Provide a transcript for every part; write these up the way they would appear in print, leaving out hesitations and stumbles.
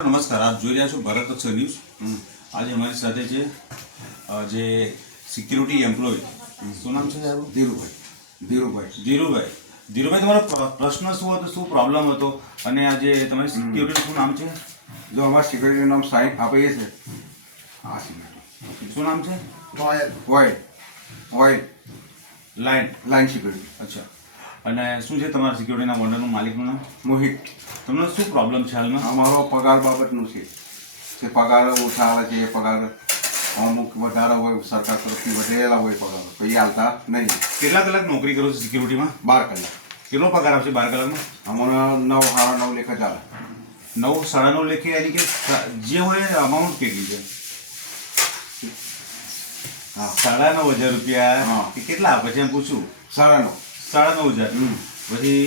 નમસ્કાર, આપ જોઈ રહ્યા છો ભારત અક્ષર ન્યૂઝ। આજે અમારી સાથે છે જે સિક્યુરિટી એમ્પ્લોય, શું નામ છે સાહેબ? ધીરુભાઈ, તમારો પ્રશ્ન શું હતો, શું પ્રોબ્લેમ હતો અને આજે તમારી સિક્યુરિટી શું નામ છે? જો અમારા સિક્યુરિટીનું નામ સાહેબ આપીએ છે, હા સિક્યુરિટી શું નામ છે? Oil line security. અચ્છા, અને શું છે તમારા સિક્યુરિટીના ઓનરનું, માલિકનું નામ? મોહિત। તમને શું પ્રોબ્લેમ છે હાલમાં? અમારો પગાર બાબતનું છે કે પગાર ઓછા આવે છે, પગાર અમુક વધારે હોય, સરકાર તરફથી વધેલા હોય પગાર, તો એ હાલતા નહીં। કેટલા કલાક નોકરી કરો છો સિક્યુરિટીમાં? 12 કલાક। કેટલો પગાર આવશે 12 કલાકમાં? અમને 9 સાડા 9 લેખા ચાલે। 9 સાડા 9 લેખે, યાની કે જે હોય અમાઉન્ટ કેટલી છે? હા, 9,500 રૂપિયા હા। કે કેટલા આપે છે એમ પૂછું? 9.5। 9,500। પછી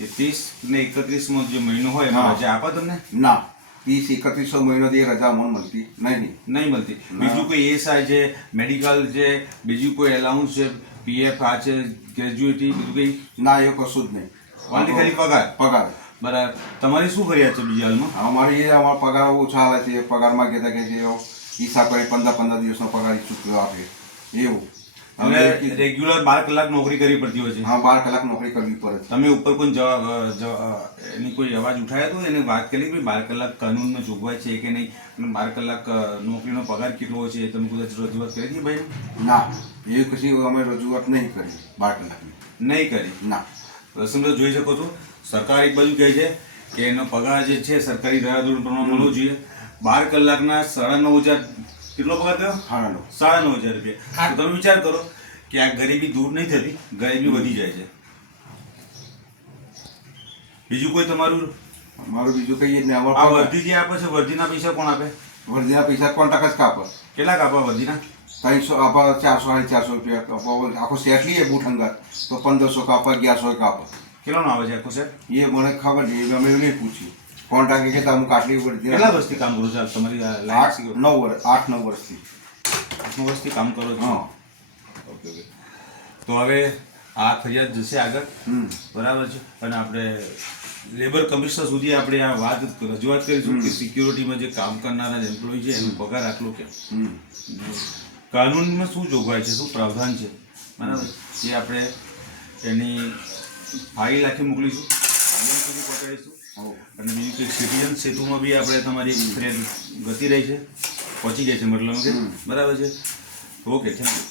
30 ને 31 જે મહિનો હોય એમાં હા। રજા આપે તમને? ના, 30-31 મહિનોથી રજા અમને મળતી નહીં મળતી। બીજું કોઈ એસઆઈ છે, મેડિકલ છે, બીજું કોઈ એલાઉન્સ છે, પીએફ આ છે, ગ્રેજ્યુએટી, બીજું કંઈ? ના, એ કશું જ નહીં, ઓનલી ખાલી પગાર? બરાબર। તમારી શું ફરિયાદ છે બીજી હાલમાં? અમારા પગાર ઓછા આવે છે, પગારમાં કહેતા કે જે હિસાબ કરી 15 દિવસનો પગાર ચૂકવ્યો આપે એવું। હવે રેગ્યુલર 12 કલાક નોકરી કરવી પડતી હોય છે? હા, 12 કલાક નોકરી કરવી પડે છે। તમે ઉપર કોઈ એની કોઈ અવાજ ઉઠાયા તો એને વાત કરી કે 12 કલાક કાનૂનમાં જોગવાઈ છે કે નહીં, અને 12 કલાક નોકરીનો પગાર કેટલો હોય છે, તમે કદાચ રજૂઆત કરી હતી ભાઈ? ના, એ કશી અમે રજૂઆત નહીં કરી 12 કલાકની। નહીં કરી? ના। તમે જોઈ શકો છો, સરકાર એક બાજુ કહે છે કે એનો પગાર જે છે સરકારી ધારાધોરણ પ્રમાણે મળવો જોઈએ। 12 કલાકના 9,500 કેટલો પગાર થયો? 9,500 રૂપિયા। તો તમે વિચાર કરો કે આ ગરીબી દૂર નહીં થતી, ગરીબી વધી જાય છે। બીજું કોઈ તમારું? અમારું બીજું કહીએ જ નહીં। આ વર્ધી જે આપે છે, વર્ધીના પૈસા કોણ આપે? વર્ધીના પૈસા કોન્ટ્રાક્ટ જ કાપે। કેટલા કાપા વર્ધીના? 300 આપે, 400-450 રૂપિયા કાપે। આખો સેટ લઈએ બૂટ અંગાત તો 1500 કાપે, 1100 કાપે। કેટલાનો આવે છે આખો સેટ? એ મને ખબર નહીં, અમે નહીં પૂછ્યું। કોન્ટ્રાક્ટ કહેતા હું કાટલી વર્ધી કેટલા વર્ષથી કામ કરો છો તમારી લાઈન? 8-9 વર્ષથી। 8-9 વર્ષથી કામ કરો છો? હા। ઓકે। તો હવે આ ફરિયાદ જશે આગળ, બરાબર છે, અને આપણે લેબર કમિશનર સુધી આપણે આ રજૂઆત કરીશું કે સિક્યુરિટીમાં જે કામ કરનારા એમ્પ્લોય છે એનો પગાર આટલો કેમ, કાનૂનમાં શું જોગવાઈ છે, શું પ્રાવધાન છે, બરાબર, એ આપણે એની ફાઇલ આખી મોકલીશું, કાનૂન સુધી પહોંચાડીશું। અને બીજું કે સિટીઝન સેતુમાં બી આપણે તમારી ફરિયાદ ગતિ રહી છે, પહોંચી જાય છે મતલબ કે, બરાબર છે। Okay, thank you.